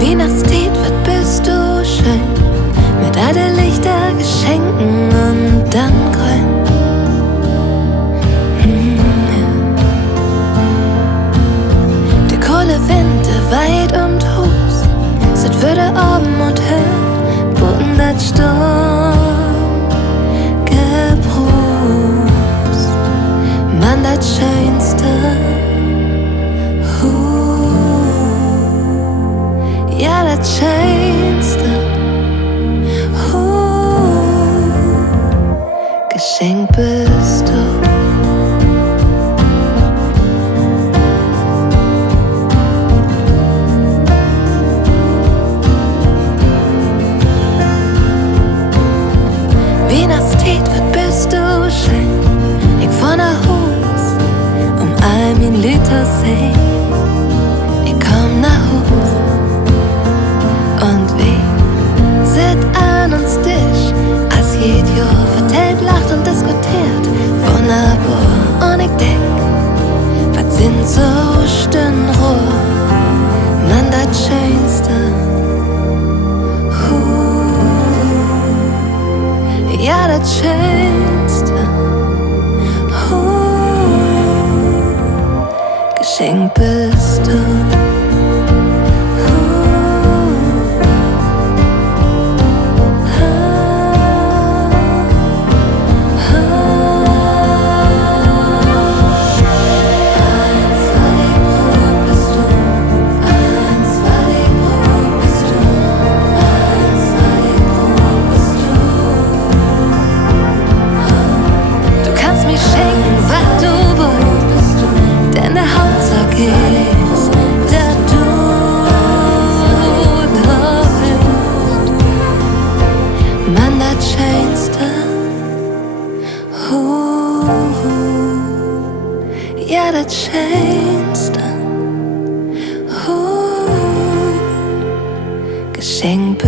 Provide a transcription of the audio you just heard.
Weihnachtstied, was bist du schön, mit all den Lichter, Geschenken und dann grün. Der kohle Wind, der weit Hus, sit würde oben und hören, boten dat Sturm gebrus. Man, dat schönste, ja, dat schönste Geschenk bist du. Weihnachtstied, wat bist du schön, ich von der Hus, all mein Liter seh. Ich komm nach Hus und wir sit an uns Tisch, als jed Jahr vertellt, lacht und diskutiert. Wunderbar, und ich denk, was sind so Stirnrohr, man, das Schönste. Ja, das Schönste Geschenk bist du. Ja, das schönste Geschenk.